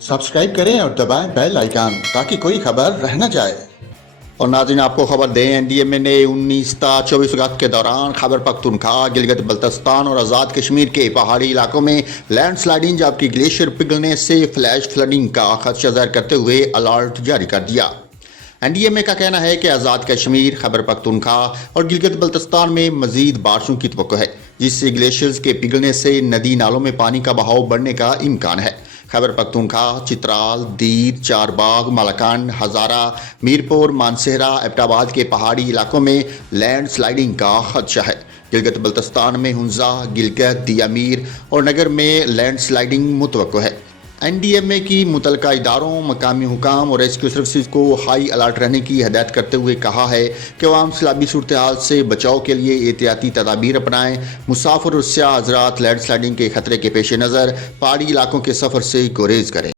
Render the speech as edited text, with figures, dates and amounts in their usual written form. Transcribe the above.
Subscribe करें और दबाएं बेल आइकन ताकि कोई खबर रह न जाए। और नाज़रीन, आपको खबर दें, एनडीएमए ने 19 ता 24 अगस्त के दौरान खैबर पख्तूनख्वा, गिलगित बल्तिस्तान और आज़ाद कश्मीर के पहाड़ी इलाकों में लैंड स्लाइडिंग जबकि ग्लेशियर पिघलने से फ्लैश फ्लडिंग का खदशा ज़ाहिर करते हुए अलर्ट जारी कर दिया। एनडीएमए का कहना है कि आज़ाद कश्मीर, खैबर पख्तूनख्वा और गिलगित बल्तिस्तान में मजीद बारिशों की तवक्को है, जिससे ग्लेशियर्स के पिघलने से नदी नालों में पानी का बहाव बढ़ने का इम्कान है। खैबर पख्तूनख्वा, चित्राल, दीर, चारबाग, मलकंड, हज़ारा, मीरपुर, मानसेहरा, एबटाबाद के पहाड़ी इलाकों में लैंड स्लाइडिंग का खदशा है। गिलगित बल्तिस्तान में हुंजा, गिलगित, दियामीर और नगर में लैंड स्लाइडिंग मुतवक्को है। एनडीएमए की मुतलका इदारों, मकामी हुकाम और रेस्क्यू सर्विसेज को हाई अलर्ट रहने की हदायत करते हुए कहा है कि अवाम सैलाबी सूरत हाल से बचाव के लिए एहतियाती तदाबीर अपनाएं। मुसाफिर और सियाह हज़रात लैंड स्लाइडिंग के खतरे के पेश नज़र पहाड़ी इलाकों के सफ़र से गुरेज करें।